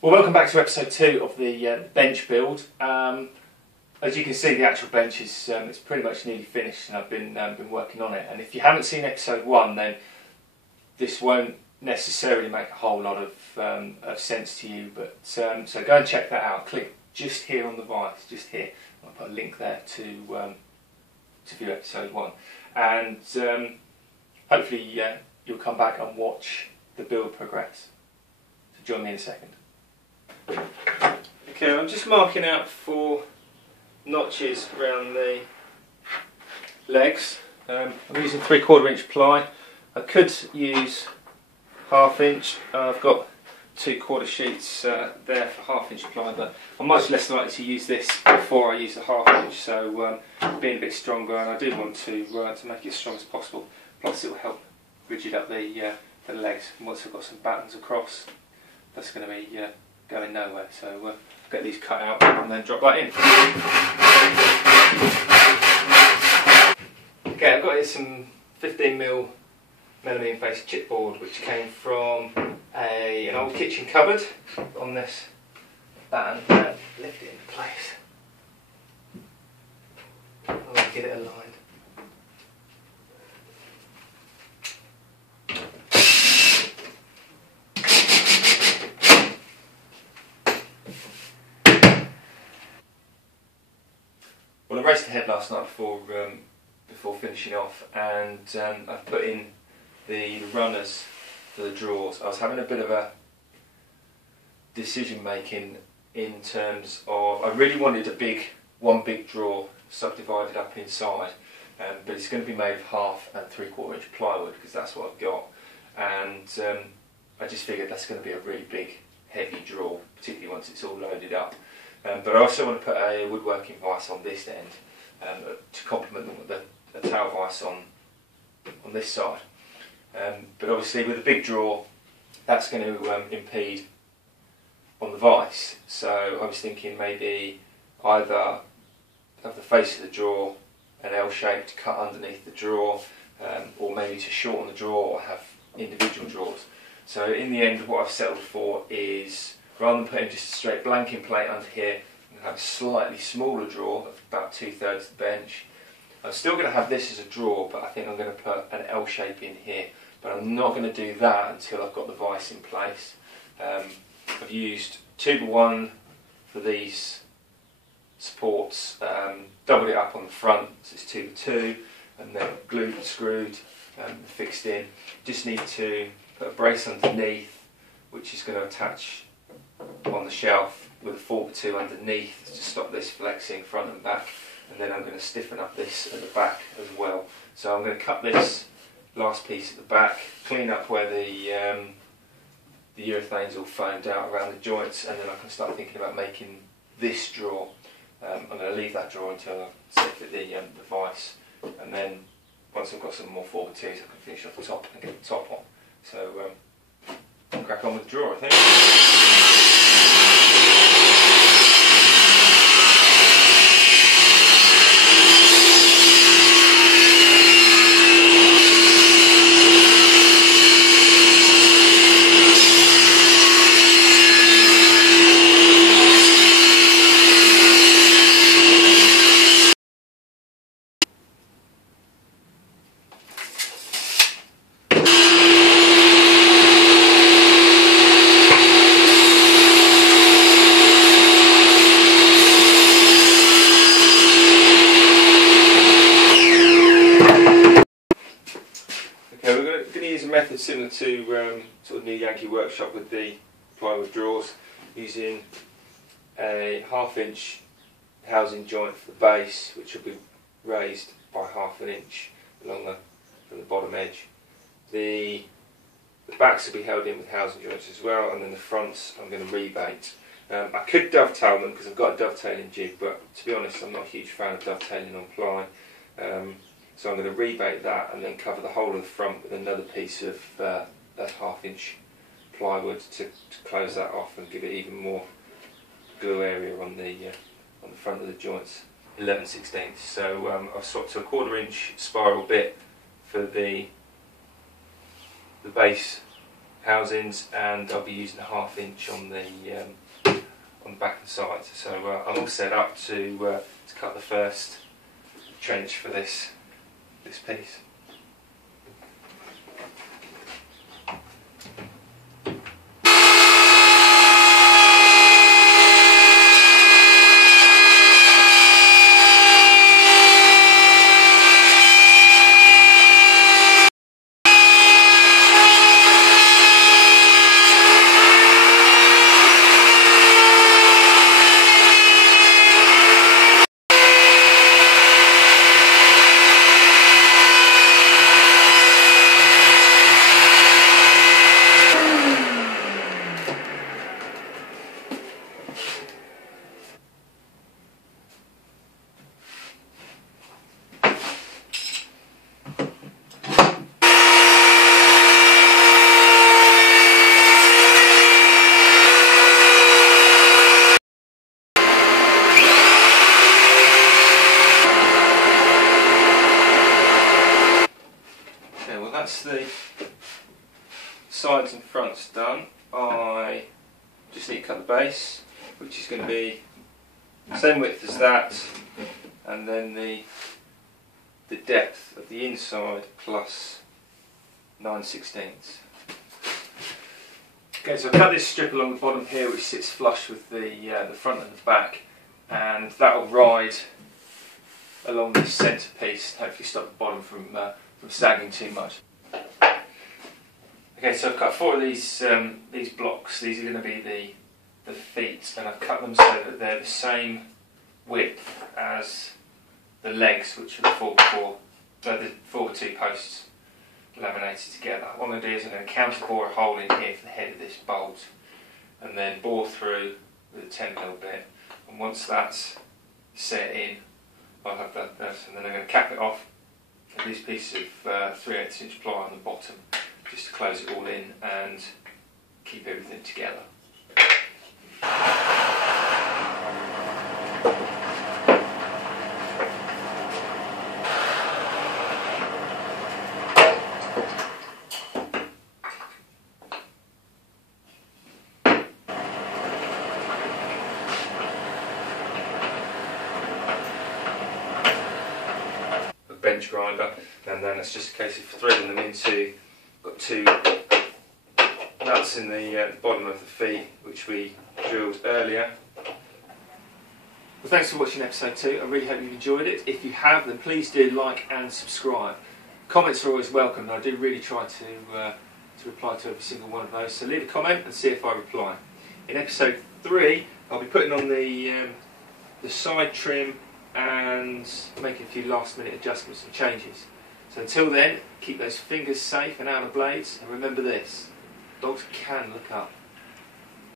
Well, welcome back to episode 2 of the bench build. As you can see, the actual bench is it's pretty much nearly finished, and I've been working on it. And if you haven't seen episode 1, then this won't necessarily make a whole lot of sense to you. But so go and check that out. Click just here on the Vice, just here. I'll put a link there to view episode 1, and hopefully you'll come back and watch the build progress. So join me in a second. Okay, I'm just marking out 4 notches around the legs. I'm using 3/4 inch ply. I could use 1/2 inch. I've got 2/4 sheets there for 1/2 inch ply, but I'm much less likely to use this before I use the 1/2 inch. So being a bit stronger, and I do want to make it as strong as possible. Plus, it will help rigid up the legs. And once I've got some battens across, that's going to be going nowhere. So I'll get these cut out and then drop that in. Okay, I've got here some 15mm melamine faced chipboard, which came from an old kitchen cupboard. On this batten, lift it into place. I'll get it aligned. Well, I raced ahead last night before finishing off, and I've put in the runners for the drawers. I was having a bit of a decision making in terms of, I really wanted one big drawer subdivided up inside, but it's going to be made of 1/2 and 3/4 inch plywood because that's what I've got, and I just figured that's going to be a really big, heavy drawer, particularly once it's all loaded up. But I also want to put a woodworking vise on this end to complement the tail vise on this side. But obviously with a big drawer, that's going to impede on the vise. So I was thinking maybe either have the face of the drawer an L shape to cut underneath the drawer, or maybe to shorten the drawer or have individual drawers. So in the end, what I've settled for is, rather than putting just a straight blanking plate under here, I'm going to have a slightly smaller drawer of about 2/3 the bench. I'm still going to have this as a drawer, but I think I'm going to put an L shape in here. But I'm not going to do that until I've got the vise in place. I've used 2x1 for these supports, doubled it up on the front, so it's 2x2, and then glued and screwed and fixed in. Just need to put a brace underneath, which is going to attach on the shelf with a 4x2 underneath to stop this flexing front and back, and then I'm going to stiffen up this at the back as well. So I'm going to cut this last piece at the back, clean up where the urethane's all foamed out around the joints, and then I can start thinking about making this drawer. I'm going to leave that drawer until I set fit the vise, and then once I've got some more 4x2s I can finish off the top and get the top on. So I'll crack on with the drawer, I think. Method similar to sort of New Yankee Workshop with the plywood drawers, using a 1/2 inch housing joint for the base, which will be raised by 1/2 inch along from the bottom edge. The backs will be held in with housing joints as well, and then the fronts I'm going to rebate. I could dovetail them because I've got a dovetailing jig, but to be honest I'm not a huge fan of dovetailing on ply. So I'm going to rebate that and then cover the whole of the front with another piece of that 1/2 inch plywood to close that off and give it even more glue area on the front of the joints. 11/16. So I've swapped to a 1/4 inch spiral bit for the base housings, and I'll be using a 1/2 inch on the back and sides. So I'm all set up to cut the first trench for this piece. That's the sides and fronts done. I just need to cut the base, which is going to be the same width as that, and then the depth of the inside plus 9/16. Okay, so I've cut this strip along the bottom here, which sits flush with the front and the back, and that will ride along this centre piece, hopefully stop the bottom from sagging too much. Okay, so I've cut 4 of these blocks. These are going to be the feet, and I've cut them so that they're the same width as the legs, which are the 4x2 posts laminated together. What I'm going to do is I'm going to counter bore a hole in here for the head of this bolt, and then bore through with a 10mm bit. And once that's set in, I'll have that, and then I'm going to cap it off with these pieces of 3/8 inch ply on the bottom, just to close it all in and keep everything together. Bench grinder, and then it's just a case of threading them into. Got 2 nuts in the bottom of the feet, which we drilled earlier. Well, thanks for watching episode 2. I really hope you've enjoyed it. If you have, then please do like and subscribe. Comments are always welcome, and I do really try to reply to every single one of those. So leave a comment and see if I reply. In episode 3, I'll be putting on the side trim and making a few last-minute adjustments and changes. So until then, keep those fingers safe and out of blades, and remember this: dogs can look up.